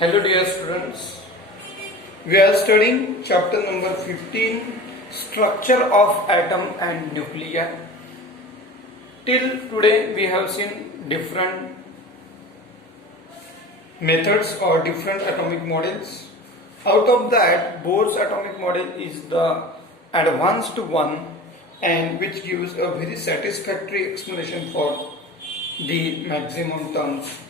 Hello dear students, we are studying chapter number 15, structure of atom and nuclei. Till today we have seen different methods or different atomic models. Out of that, Bohr's atomic model is the advanced one and which gives a very satisfactory explanation for the maximum terms.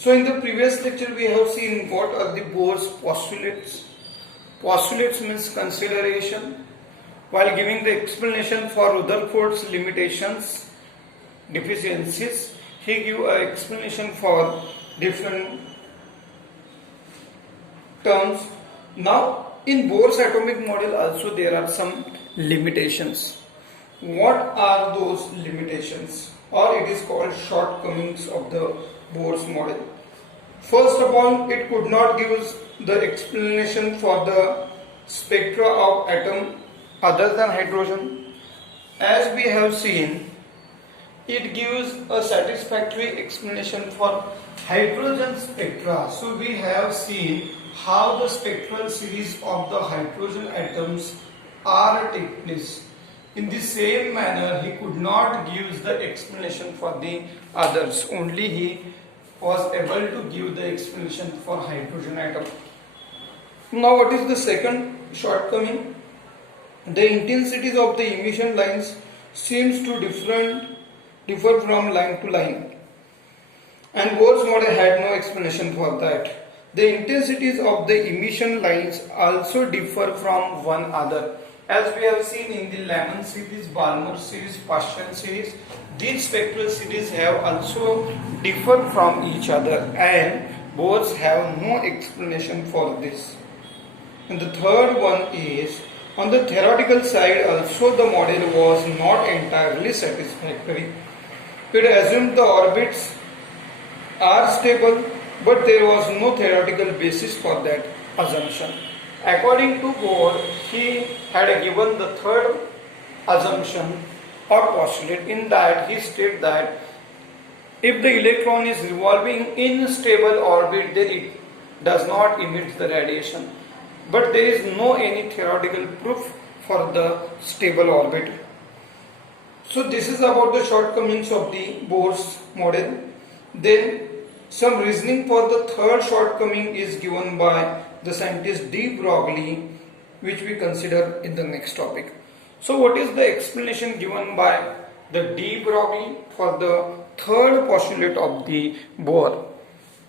So in the previous lecture we have seen what are the Bohr's postulates. Postulates means consideration. While giving the explanation for Rutherford's limitations, deficiencies, he gave an explanation for different terms. Now in Bohr's atomic model also there are some limitations. What are those limitations? Or it is called shortcomings of the Bohr's model. First of all, it could not give us the explanation for the spectra of atom other than hydrogen. As we have seen, it gives a satisfactory explanation for hydrogen spectra. So we have seen how the spectral series of the hydrogen atoms are taking place. In the same manner, he could not give the explanation for the others. Only he was able to give the explanation for hydrogen atom. Now what is the second shortcoming? The intensities of the emission lines seems to differ from line to line. And Bohr's model had no explanation for that. The intensities of the emission lines also differ from one another. As we have seen in the Lyman series, Balmer series, Paschen series, these spectral series have also differed from each other and Bohr's have no explanation for this. And the third one is, on the theoretical side also the model was not entirely satisfactory. It assumed the orbits are stable, but there was no theoretical basis for that assumption. According to Bohr, he had given the third assumption or postulate. In that he stated that if the electron is revolving in stable orbit, then it does not emit the radiation. But there is no any theoretical proof for the stable orbit. So this is about the shortcomings of the Bohr's model. Then some reasoning for the third shortcoming is given by the scientist de Broglie, which we consider in the next topic. So what is the explanation given by the de Broglie for the third postulate of the Bohr?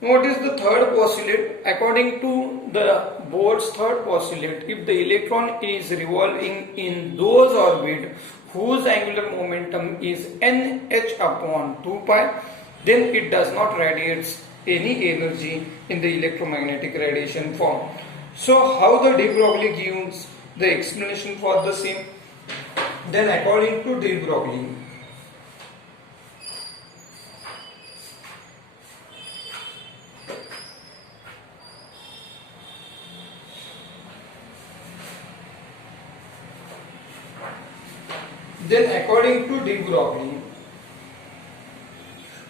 What is the third postulate? According to the Bohr's third postulate, if the electron is revolving in those orbits whose angular momentum is nh upon 2 pi, then it does not radiate any energy in the electromagnetic radiation form. So how the de Broglie gives the explanation for the same? Then according to de Broglie,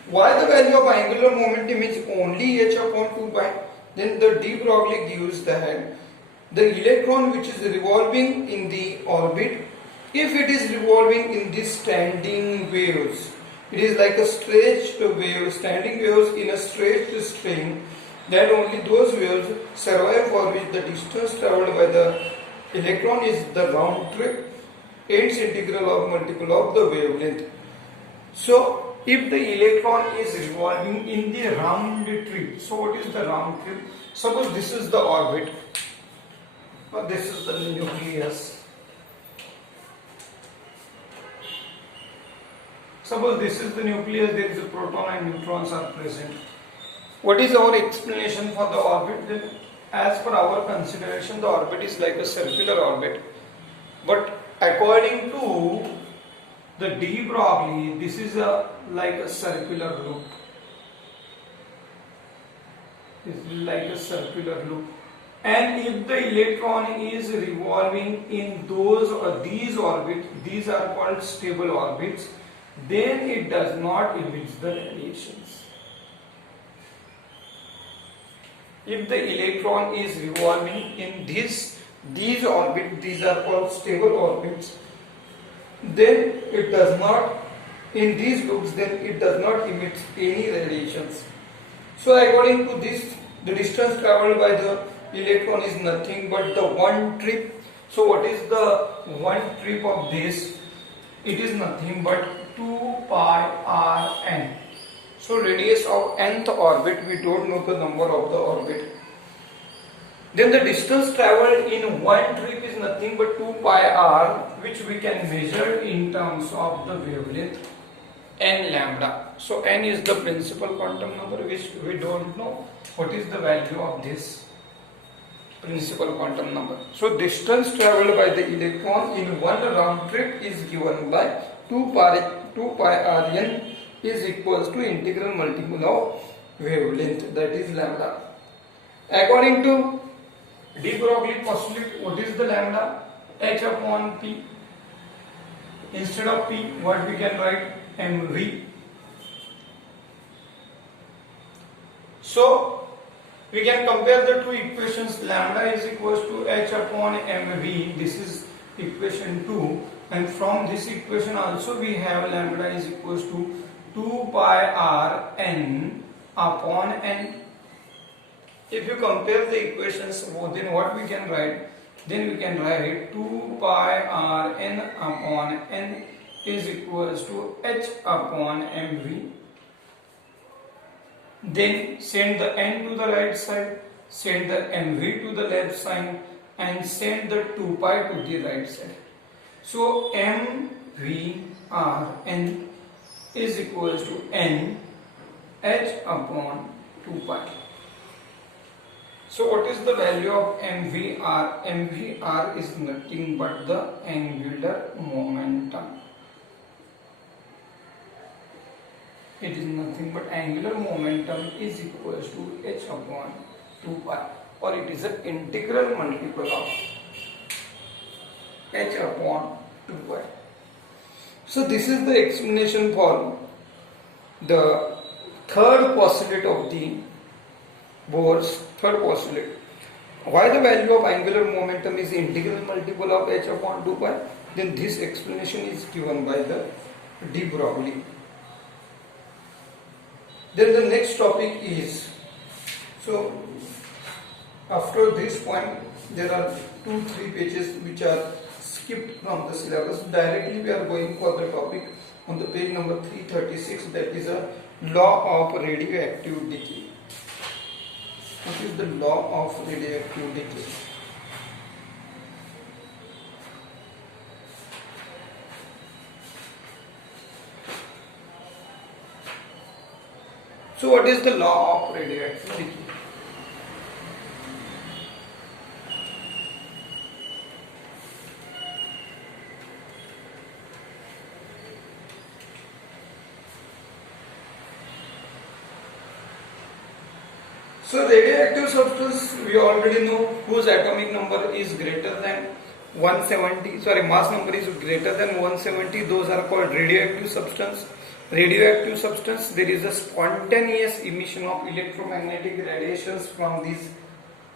why the value of angular momentum is only h upon 2 pi? Then the de Broglie gives that the electron which is revolving in the orbit, if it is revolving in the standing waves, it is like a stretched wave, standing waves in a stretched string, that only those waves survive for which the distance travelled by the electron is the round trip, its integral or multiple of the wavelength. So if the electron is revolving in the round trip, so what is the round trip? Suppose this is the orbit, or this is the nucleus. Suppose this is the nucleus, there is a proton and neutrons are present. What is our explanation for the orbit? Then, as per our consideration, the orbit is like a circular orbit. But according to the de Broglie, this is like a circular loop. This is like a circular loop. And if the electron is revolving in those or these orbits, these are called stable orbits, then it does not emit the radiations. if the electron is revolving in these orbits, these are called stable orbits, then it does not, in these loops, then it does not emit any radiations. So according to this, the distance traveled by the electron is nothing but the one trip. So what is the one trip of this? It is nothing but 2 pi r n. So radius of nth orbit, we don't know the number of the orbit. Then the distance traveled in one trip is nothing but 2 pi r, which we can measure in terms of the wavelength n lambda. So n is the principal quantum number, which we don't know what is the value of this principal quantum number. So distance traveled by the electron in one round trip is given by 2 pi r n is equals to integral multiple of wavelength, that is lambda. According to de Broglie postulate, what is the lambda? H upon p. Instead of p, what we can write? mv. So we can compare the two equations. Lambda is equals to h upon mv. This is equation 2, and from this equation also we have lambda is equals to 2 pi r n upon n. If you compare the equations, then what we can write? Then we can write 2 pi r n upon n is equals to h upon mv. Then send the n to the right side, send the mv to the left side, and send the 2 pi to the right side. So mv r n is equals to n h upon 2 pi. So what is the value of mvr? Mvr is nothing but the angular momentum. It is nothing but angular momentum is equals to h upon 2 pi, or it is an integral multiple of h upon 2 pi. So this is the explanation for the third postulate of the Bohr's third postulate. Why the value of angular momentum is integral multiple of h upon 2 pi? Then this explanation is given by the de Broglie. Then the next topic is, so after this point there are 2-3 pages which are skipped from the syllabus. Directly we are going for the topic on the page number 336, that is a law of radioactive decay. What is the law of radioactive decay? So what is the law of radioactive decay? So radioactive substance, we already know whose atomic number is greater than 170, mass number is greater than 170, those are called radioactive substance. Radioactive substance, there is a spontaneous emission of electromagnetic radiations from these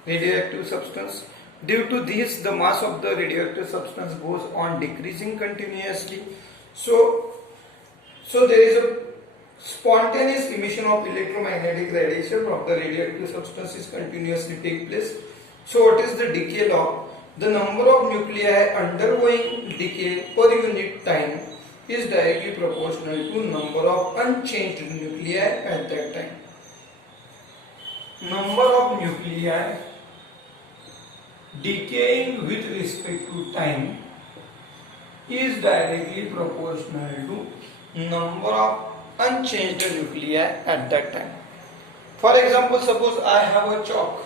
radioactive substance. Due to this, the mass of the radioactive substance goes on decreasing continuously. So there is a spontaneous emission of electromagnetic radiation from the radioactive substances continuously take place. So what is the decay law? The number of nuclei undergoing decay per unit time is directly proportional to number of unchanged nuclei at that time. Number of nuclei decaying with respect to time is directly proportional to number of unchanged nuclei at that time. For example, suppose I have a chalk,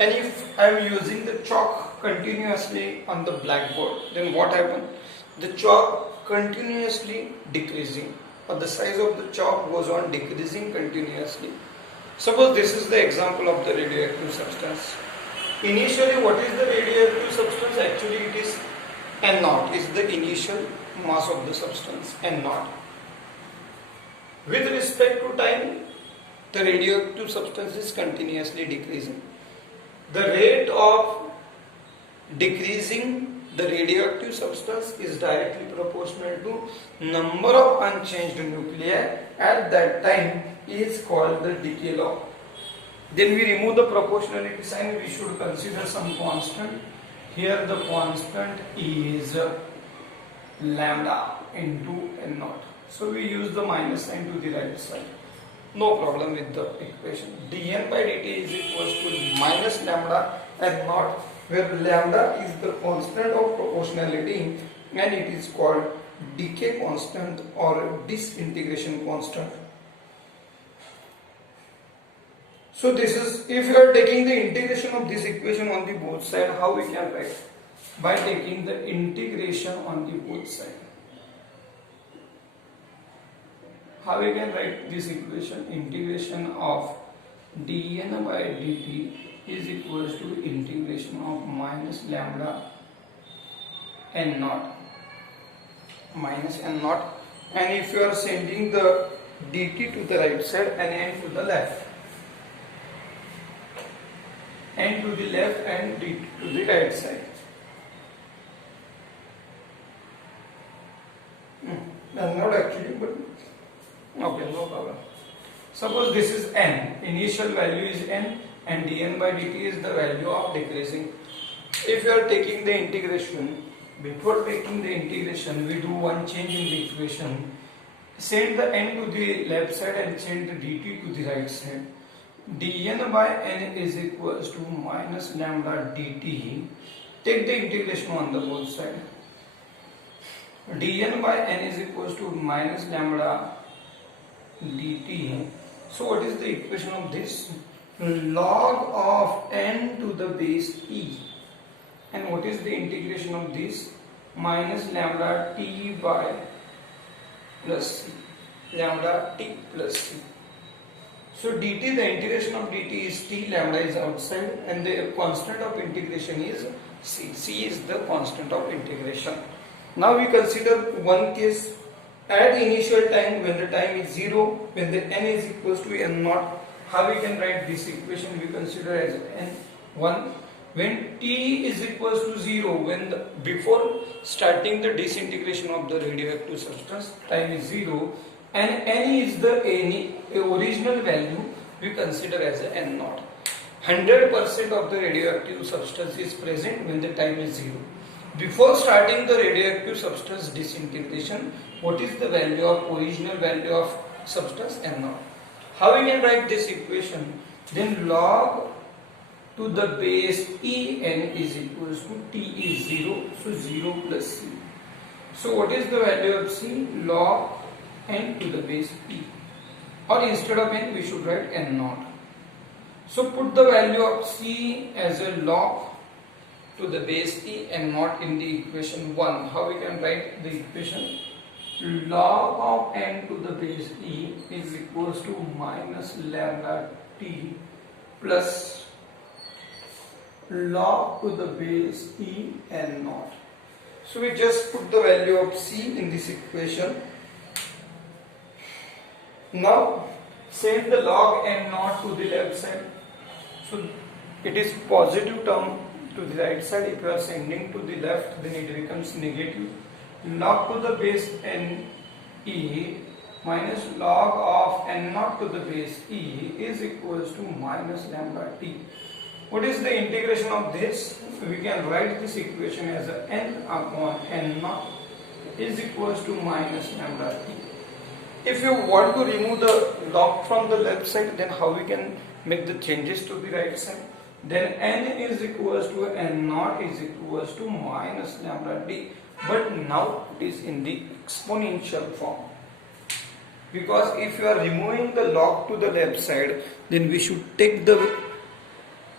and if I am using the chalk continuously on the blackboard, then what happens? The chalk continuously decreasing, or the size of the chalk goes on decreasing continuously. Suppose this is the example of the radioactive substance. Initially, what is the radioactive substance? Actually, it is N0 is the initial mass of the substance, N0. With respect to time, the radioactive substance is continuously decreasing. The rate of decreasing the radioactive substance is directly proportional to number of unchanged nuclei at that time is called the decay law. Then we remove the proportionality sign, we should consider some constant. Here the constant is lambda into n naught. So we use the minus sign to the right side. No problem with the equation. dN by dt is equals to minus lambda n naught, where lambda is the constant of proportionality and it is called decay constant or disintegration constant. So this is, if you are taking the integration of this equation on the both side, how we can write? By taking the integration on the both side. How we can write this equation? Integration of dN by dt is equals to integration of minus lambda n naught minus n naught, and if you are sending the dt to the right side and n to the left, n to the left and dt to the right side. Not actually, but okay, no problem. Suppose this is n, initial value is n, and dN by dt is the value of decreasing. If you are taking the integration, before taking the integration, we do one change in the equation. Send the n to the left side and send the dt to the right side. dN by n is equals to minus lambda dt. Take the integration on the both side. dN by n is equals to minus lambda dt. So what is the equation of this? Log of n to the base e. And what is the integration of this? Minus lambda t by plus c. Lambda t plus c. So dt, the integration of dt is t, lambda is outside, and the constant of integration is c. C is the constant of integration. Now we consider one case. At the initial time, when the time is 0, when the n is equals to n naught, how we can write this equation? We consider as n1. When t is equals to 0, when before starting the disintegration of the radioactive substance, time is 0, and n is the original value, we consider as n naught. 100% of the radioactive substance is present when the time is 0. Before starting the radioactive substance disintegration, what is the value of original value of substance n naught? How we can write this equation? Then log to the base e n is equals to t is 0, so 0 plus c. So what is the value of c? Log n to the base e, or instead of n we should write n naught. So put the value of c as a log to the base e and not in the equation 1. How we can write the equation? Log of n to the base e is equals to minus lambda t plus log to the base e n naught. So we just put the value of c in this equation. Now send the log n naught to the left side. So it is positive term to the right side. If you are sending to the left, then it becomes negative. Log to the base n e minus log of n naught to the base e is equals to minus lambda t. What is the integration of this? We can write this equation as a n upon n naught is equals to minus lambda t. If you want to remove the log from the left side, then how we can make the changes to the right side? Then n is equals to n naught is equals to minus lambda t, but now it is in the exponential form, because if you are removing the log to the left side, then we should take the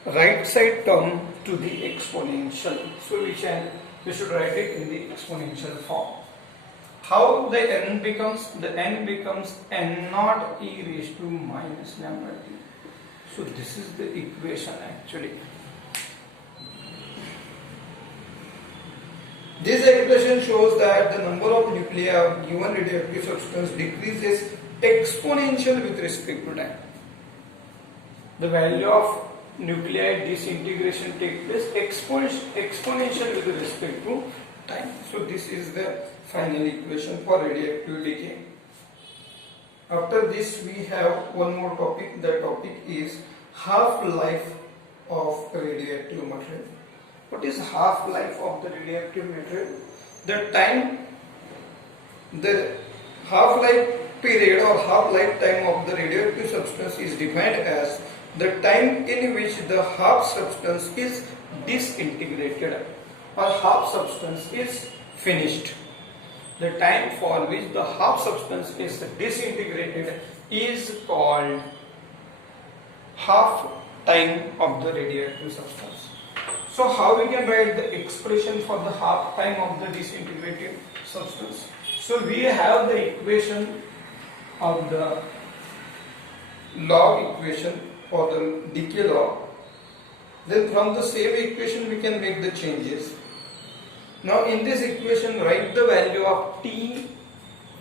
right side term to the exponential. So we should write it in the exponential form. How the n becomes? The n becomes n naught e raised to minus lambda t. So this is the equation actually. This equation shows that the number of nuclei of given radioactive substance decreases exponentially with respect to time. the value of nuclei disintegration take place exponential with respect to time. So this is the final equation for radioactive decay. After this we have one more topic. The topic is half-life of radioactive material. What is half-life of the radioactive material? The time, the half-life period or half-life time of the radioactive substance is defined as the time in which the half substance is disintegrated or half substance is finished. The time for which the half substance is disintegrated is called half time of the radioactive substance. So how we can write the expression for the half time of the disintegrated substance? So we have the equation of the log equation for the decay law. Then from the same equation we can make the changes. Now in this equation write the value of T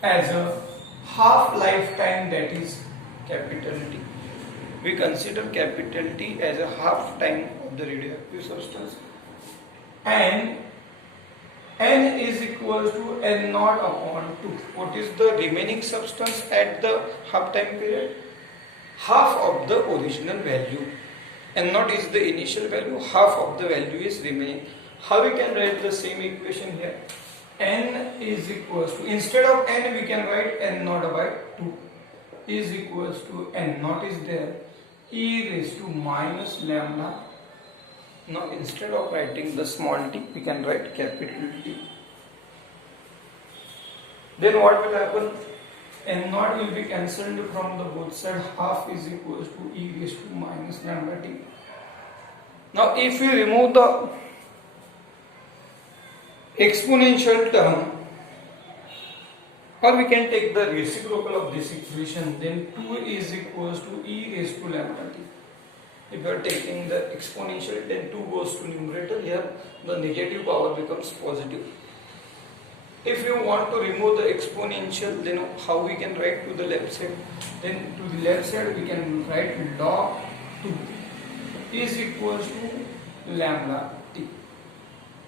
as a half lifetime, that is capital T. We consider capital T as a half time of the radioactive substance, and N is equal to N naught upon 2. What is the remaining substance at the half time period? Half of the original value. N naught is the initial value, half of the value is remaining. How we can write the same equation here? N is equals to, instead of N we can write N naught by 2 is equals to N naught is there, e raised to minus lambda. Now instead of writing the small t we can write capital T. Then what will happen? N naught will be cancelled from the both side. Half is equals to e raised to minus lambda t. Now if we remove the exponential term, or we can take the reciprocal of this equation, then 2 is equals to e raised to lambda t. If you are taking the exponential, then 2 goes to numerator. Here the negative power becomes positive. If you want to remove the exponential, then how we can write to the left side? Then to the left side we can write log 2 is equals to lambda t.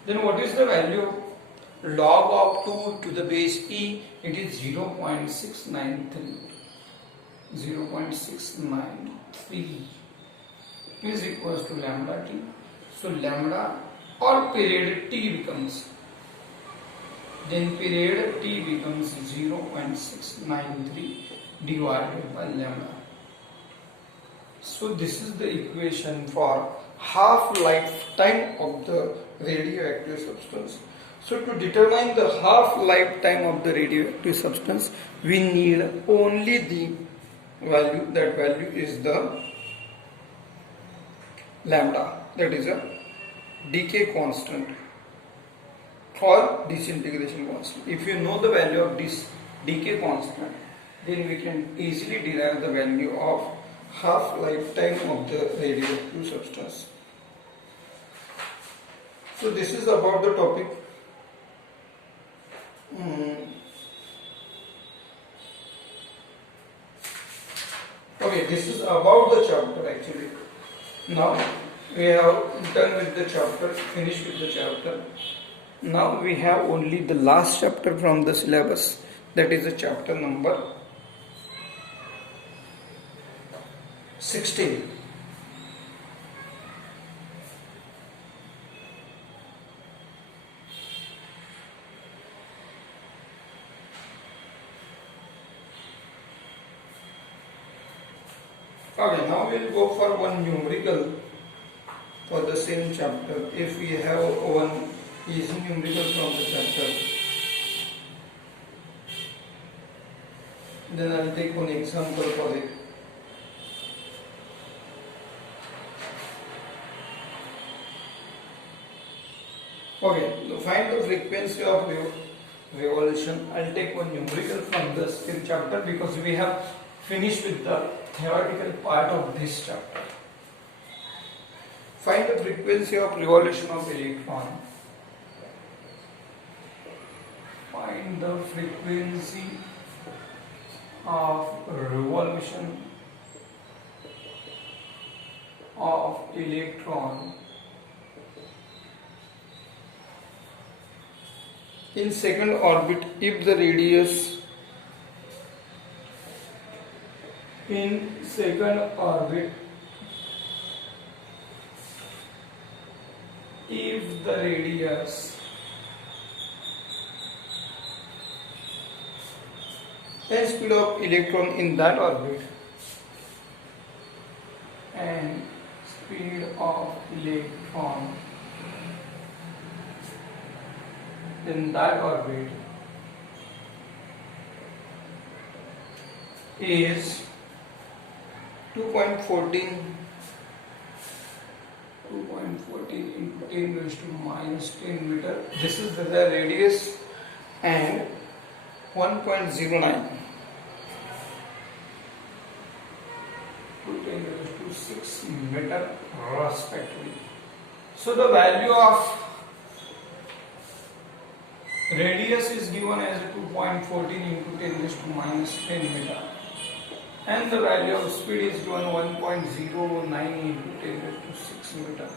Then what is the value? Log of 2 to the base e, it is 0.693. 0.693 is equals to lambda t. So lambda or period t becomes, then period t becomes 0.693 divided by lambda. So this is the equation for half lifetime of the radioactive substance. So to determine the half lifetime of the radioactive substance, we need only the value. That value is the lambda, that is a decay constant or disintegration constant. If you know the value of this decay constant, then we can easily derive the value of half lifetime of the radioactive substance. So this is about the topic. Okay, this is about the chapter actually. Now we have done with the chapter, finished with the chapter. Now we have only the last chapter from the syllabus, that is the chapter number 16. Okay, now we will go for one numerical for the same chapter. If we have one easy numerical from the chapter, then I will take one example for it. Okay, to find the frequency of revolution, I will take one numerical from the same chapter because we have finished with the theoretical part of this chapter. Find the frequency of revolution of electron. Find the frequency of revolution electron in second orbit if the radius in second orbit if the radius and speed of electron in that orbit and speed of electron in that orbit is 2.14 into 10 raised to minus 10 meter. This is the radius, and 1.09 to 10 raised to 6 meter respectively. So the value of radius is given as 2.14 into 10 raised to minus 10 meter, and the value of speed is given 1.09 into 10 raised to 6 meter.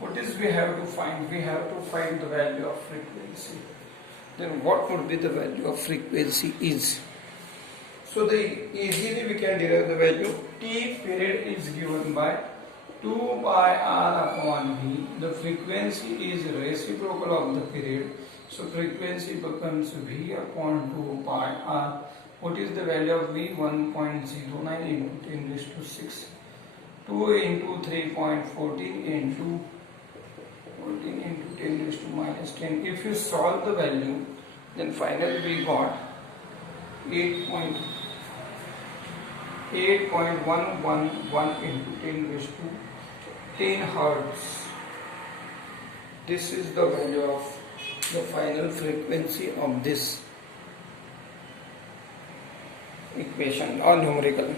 What is we have to find? We have to find the value of frequency. Then what would be the value of frequency is? So easily we can derive the value. T period is given by 2 pi r upon v. The frequency is reciprocal of the period. So frequency becomes v upon 2 pi r. What is the value of v? 1.09 into 10 raised to 6. 2 into 3.14 into 14 into 10 raised to minus 10. If you solve the value, then finally we got 8.111 into 10 raised to 10 hertz. This is the value of the final frequency of this equation or numerical.